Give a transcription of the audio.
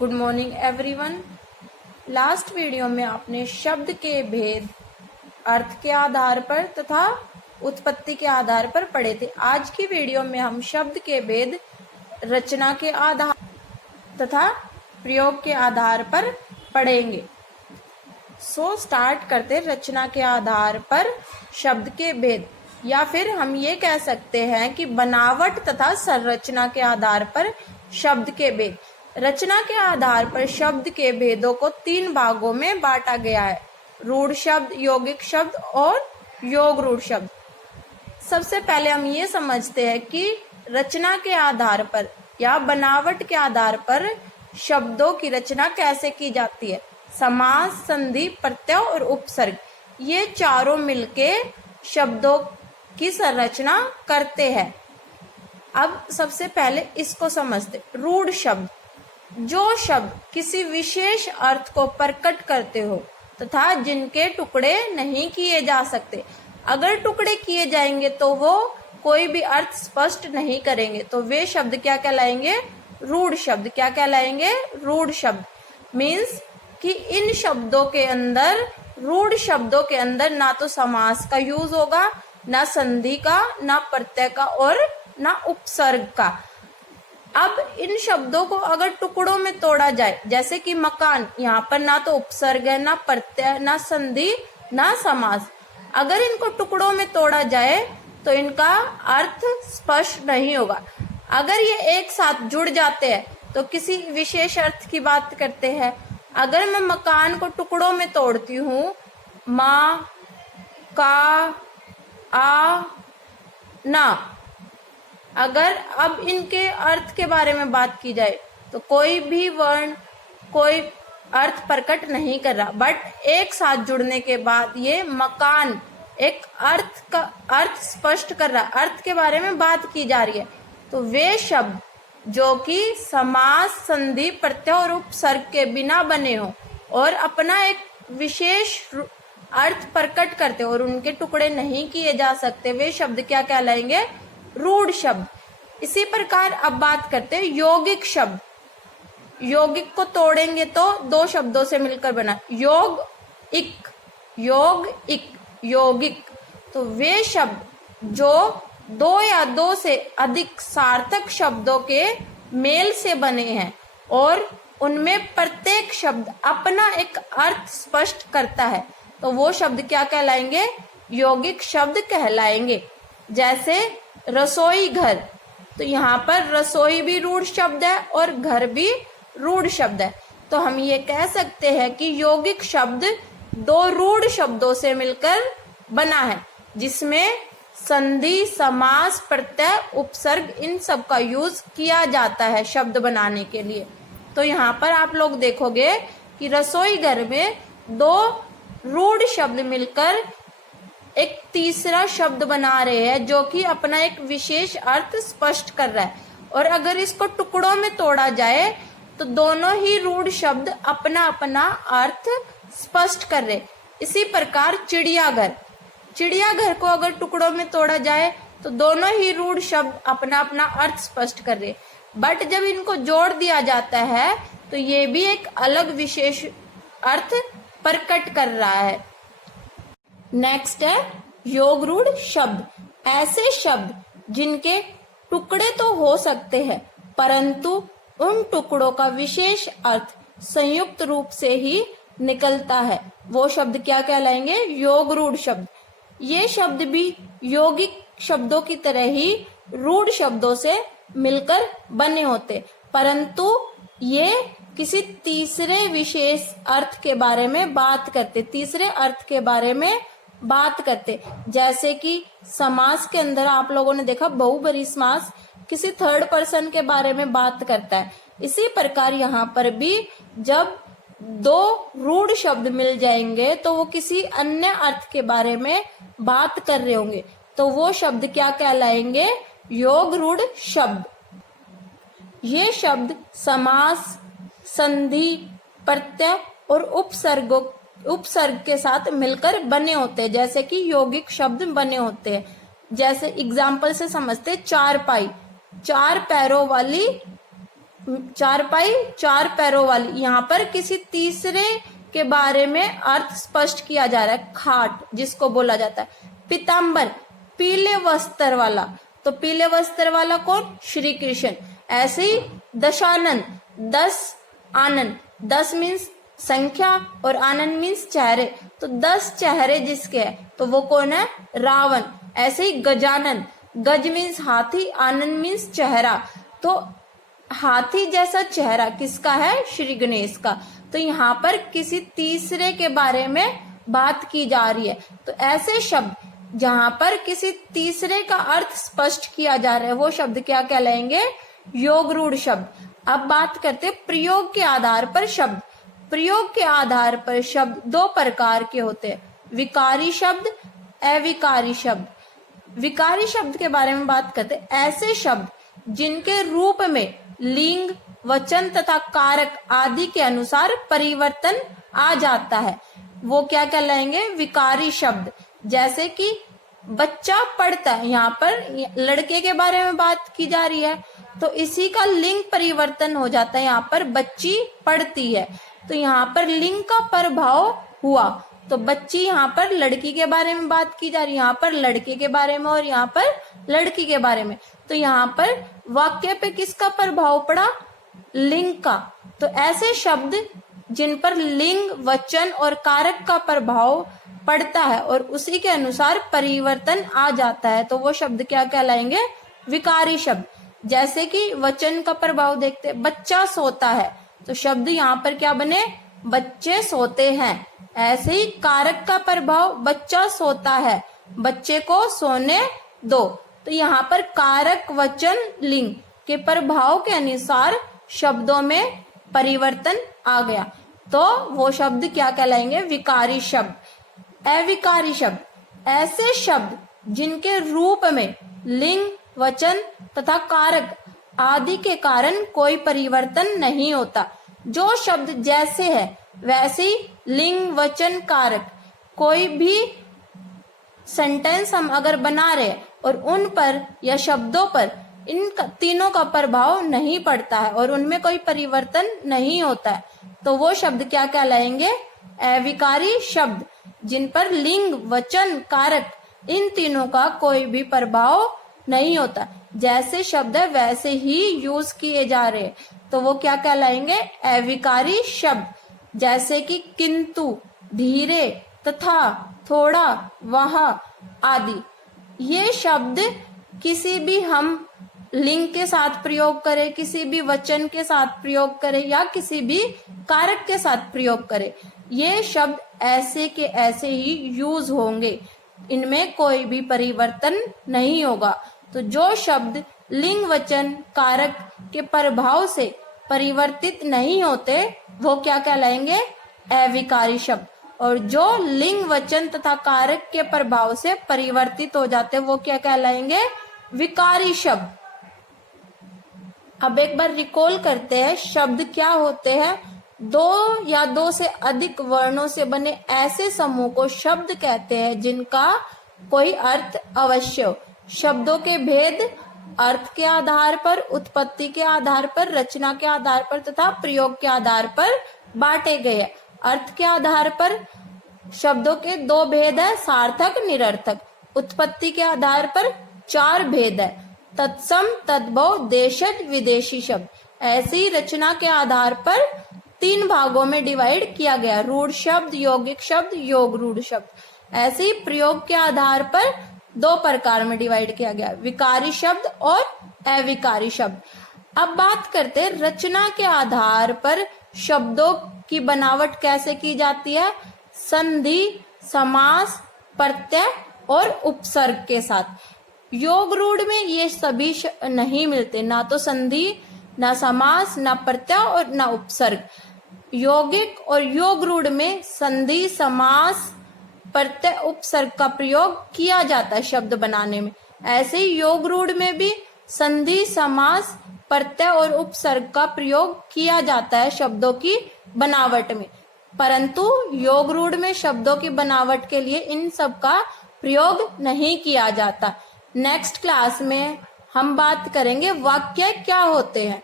Good morning everyone. Last video में आपने शब्द के भेद अर्थ के आधार पर तथा उत्पत्ति के आधार पर पढ़े थे। आज की वीडियो में हम शब्द के भेद रचना के आधार तथा प्रयोग के आधार पर पढ़ेंगे। स्टार्ट करते रचना के आधार पर शब्द के भेद, या फिर हम ये कह सकते हैं कि बनावट तथा संरचना के आधार पर शब्द के भेद। रचना के आधार पर शब्द के भेदों को 3 भागों में बांटा गया है: रूढ़ शब्द, यौगिक शब्द और योग रूढ़ शब्द। सबसे पहले हम ये समझते हैं कि रचना के आधार पर या बनावट के आधार पर शब्दों की रचना कैसे की जाती है। समास, संधि, प्रत्यय और उपसर्ग, ये चारों मिलके शब्दों की संरचना करते हैं। अब सबसे पहले इसको समझते। रूढ़ शब्द, जो शब्द किसी विशेष अर्थ को प्रकट करते हो तथा जिनके टुकड़े नहीं किए जा सकते। अगर टुकड़े किए जाएंगे तो वो कोई भी अर्थ स्पष्ट नहीं करेंगे, तो वे शब्द क्या कहलाएंगे? रूढ़ शब्द। क्या कहलाएंगे? रूढ़ शब्द। मीन्स कि इन शब्दों के अंदर, रूढ़ शब्दों के अंदर ना तो समास का यूज होगा, ना संधि का, ना प्रत्यय का और ना उपसर्ग का। अब इन शब्दों को अगर टुकड़ों में तोड़ा जाए, जैसे कि मकान, यहाँ पर ना तो उपसर्ग है, ना प्रत्यय, ना संधि, ना समास। अगर इनको टुकड़ों में तोड़ा जाए तो इनका अर्थ स्पष्ट नहीं होगा। अगर ये एक साथ जुड़ जाते हैं तो किसी विशेष अर्थ की बात करते हैं। अगर मैं मकान को टुकड़ों में तोड़ती हूँ, मा, का, आ, ना, अगर अब इनके अर्थ के बारे में बात की जाए तो कोई भी वर्ण कोई अर्थ प्रकट नहीं कर रहा, बट एक साथ जुड़ने के बाद ये मकान एक अर्थ स्पष्ट कर रहा, अर्थ के बारे में बात की जा रही है। तो वे शब्द जो कि समास, संधि, प्रत्यय और उपसर्ग के बिना बने हो और अपना एक विशेष अर्थ प्रकट करते और उनके टुकड़े नहीं किए जा सकते, वे शब्द क्या कहलाएंगे? रूढ़ शब्द। इसी प्रकार अब बात करते हैं यौगिक शब्द। यौगिक को तोड़ेंगे तो 2 शब्दों से मिलकर बना, योग इक, योग इक, यौगिक। तो वे शब्द जो 2 या 2 से अधिक सार्थक शब्दों के मेल से बने हैं और उनमें प्रत्येक शब्द अपना एक अर्थ स्पष्ट करता है, तो वो शब्द क्या कहलाएंगे? यौगिक शब्द कहलाएंगे। जैसे रसोई घर, तो यहाँ पर रसोई भी रूढ़ शब्द है और घर भी रूढ़ शब्द है। तो हम ये कह सकते हैं कि यौगिक शब्द 2 रूढ़ शब्दों से मिलकर बना है, जिसमें संधि, समास, प्रत्यय, उपसर्ग इन सब का यूज किया जाता है शब्द बनाने के लिए। तो यहाँ पर आप लोग देखोगे कि रसोई घर में 2 रूढ़ शब्द मिलकर एक तीसरा शब्द बना रहे हैं जो कि अपना एक विशेष अर्थ स्पष्ट कर रहा है। और अगर इसको टुकड़ों में तोड़ा जाए तो दोनों ही रूढ़ शब्द अपना अपना अर्थ स्पष्ट कर रहे। इसी प्रकार चिड़ियाघर, चिड़ियाघर को अगर टुकड़ों में तोड़ा जाए तो दोनों ही रूढ़ शब्द अपना अपना अर्थ स्पष्ट कर रहे, बट जब इनको जोड़ दिया जाता है तो ये भी एक अलग विशेष अर्थ प्रकट कर रहा है। नेक्स्ट है योग रूढ़ शब्द। ऐसे शब्द जिनके टुकड़े तो हो सकते हैं परंतु उन टुकड़ों का विशेष अर्थ संयुक्त रूप से ही निकलता है, वो शब्द क्या कहलाएंगे? योग रूढ़ शब्द। ये शब्द भी यौगिक शब्दों की तरह ही रूढ़ शब्दों से मिलकर बने होते, परंतु ये किसी तीसरे विशेष अर्थ के बारे में बात करते, तीसरे अर्थ के बारे में बात करते। जैसे कि समास के अंदर आप लोगों ने देखा बहुब्रीहि समास किसी थर्ड पर्सन के बारे में बात करता है। इसी प्रकार यहाँ पर भी जब 2 रूढ़ शब्द मिल जाएंगे तो वो किसी अन्य अर्थ के बारे में बात कर रहे होंगे, तो वो शब्द क्या कहलाएंगे? योग रूढ़ शब्द। ये शब्द समास, संधि, प्रत्यय और उपसर्ग के साथ मिलकर बने होते हैं, जैसे कि यौगिक शब्द बने होते हैं। जैसे एग्जाम्पल से समझते, चारपाई, 4 पैरों वाली चारपाई चार पैरों वाली, यहाँ पर किसी तीसरे के बारे में अर्थ स्पष्ट किया जा रहा है। खाट जिसको बोला जाता है। पीताम्बर पीले वस्त्र वाला, तो पीले वस्त्र वाला कौन? श्री कृष्ण। ऐसे ही दशानन 10 आनंद, 10 मीन्स संख्या और आनंद मीन्स चेहरे, तो 10 चेहरे जिसके है तो वो कौन है? रावण। ऐसे ही गजानन, गज मीन्स हाथी, आनंद मीन्स चेहरा, तो हाथी जैसा चेहरा किसका है? श्री गणेश का। तो यहाँ पर किसी तीसरे के बारे में बात की जा रही है। तो ऐसे शब्द जहां पर किसी तीसरे का अर्थ स्पष्ट किया जा रहा है वो शब्द क्या कहलाएंगे? योग रूढ़ शब्द। अब बात करते हैं प्रयोग के आधार पर शब्द। प्रयोग के आधार पर शब्द दो प्रकार के होते हैं, विकारी शब्द, अविकारी शब्द। विकारी शब्द के बारे में बात करते हैं, ऐसे शब्द जिनके रूप में लिंग, वचन तथा कारक आदि के अनुसार परिवर्तन आ जाता है, वो क्या कहलाएंगे? विकारी शब्द। जैसे कि बच्चा पढ़ता है, यहाँ पर लड़के के बारे में बात की जा रही है तो इसी का लिंग परिवर्तन हो जाता है, यहाँ पर बच्ची पढ़ती है, तो यहाँ पर लिंग का प्रभाव हुआ, तो बच्ची यहाँ पर लड़की के बारे में बात की जा रही है, यहाँ पर लड़के के बारे में और यहाँ पर लड़की के बारे में। तो यहाँ पर वाक्य पे किसका प्रभाव पड़ा? लिंग का। तो ऐसे शब्द जिन पर लिंग, वचन और कारक का प्रभाव पड़ता है और उसी के अनुसार परिवर्तन आ जाता है तो वो शब्द क्या कहलाएंगे? विकारी शब्द। जैसे कि वचन का प्रभाव देखते, बच्चा सोता है, तो शब्द यहाँ पर क्या बने? बच्चे सोते हैं। ऐसे ही कारक का प्रभाव, बच्चा सोता है, बच्चे को सोने दो, तो यहाँ पर कारक, वचन, लिंग के प्रभाव के अनुसार शब्दों में परिवर्तन आ गया, तो वो शब्द क्या कहलाएंगे? विकारी शब्द। अविकारी शब्द, ऐसे शब्द जिनके रूप में लिंग, वचन तथा कारक आदि के कारण कोई परिवर्तन नहीं होता। जो शब्द जैसे है वैसे ही लिंग, वचन, कारक, कोई भी सेंटेंस हम अगर बना रहे और उन पर या शब्दों पर इन तीनों का प्रभाव नहीं पड़ता है और उनमें कोई परिवर्तन नहीं होता है, तो वो शब्द क्या कहलाएंगे? अविकारी शब्द, जिन पर लिंग, वचन, कारक इन तीनों का कोई भी प्रभाव नहीं होता। जैसे शब्द है वैसे ही यूज किए जा रहे, तो वो क्या कहलाएंगे? अविकारी शब्द। जैसे कि किंतु, धीरे, तथा, थोड़ा, वह आदि, ये शब्द किसी भी हम लिंग के साथ प्रयोग करें, किसी भी वचन के साथ प्रयोग करें या किसी भी कारक के साथ प्रयोग करें, ये शब्द ऐसे के ऐसे ही यूज होंगे, इनमें कोई भी परिवर्तन नहीं होगा। तो जो शब्द लिंग, वचन, कारक के प्रभाव से परिवर्तित नहीं होते वो क्या कहलाएंगे? अविकारी शब्द। और जो लिंग, वचन तथा कारक के प्रभाव से परिवर्तित हो जाते वो क्या कहलाएंगे? विकारी शब्द। अब एक बार रिकॉल करते हैं, शब्द क्या होते हैं? दो या दो से अधिक वर्णों से बने ऐसे समूह को शब्द कहते हैं जिनका कोई अर्थ अवश्य हो। शब्दों के भेद अर्थ के आधार पर, उत्पत्ति के आधार पर, रचना के आधार पर तथा प्रयोग के आधार पर बांटे गए हैं। अर्थ के आधार पर शब्दों के दो भेद है, सार्थक, निरर्थक। उत्पत्ति के आधार पर 4 भेद है, तत्सम, तद्भव, देशज, विदेशी शब्द। ऐसी रचना के आधार पर 3 भागों में डिवाइड किया गया, रूढ़ शब्द, यौगिक शब्द, योग रूढ़ शब्द। ऐसे ही प्रयोग के आधार पर 2 प्रकार में डिवाइड किया गया, विकारी शब्द और अविकारी शब्द। अब बात करते हैं रचना के आधार पर शब्दों की बनावट कैसे की जाती है? संधि, समास, प्रत्यय और उपसर्ग के साथ। योग रूढ़ में ये सभी नहीं मिलते, ना तो संधि, ना समास, ना प्रत्यय और ना उपसर्ग। यौगिक और योग रूढ़ में संधि, समास, प्रत्यय, उपसर्ग का प्रयोग किया जाता है शब्द बनाने में। ऐसे ही योग रूढ़ में भी संधि, समास, प्रत्यय और उपसर्ग का प्रयोग किया जाता है शब्दों की बनावट में, परंतु योग रूढ़ में शब्दों की बनावट के लिए इन सब का प्रयोग नहीं किया जाता। नेक्स्ट क्लास में हम बात करेंगे वाक्य क्या होते हैं।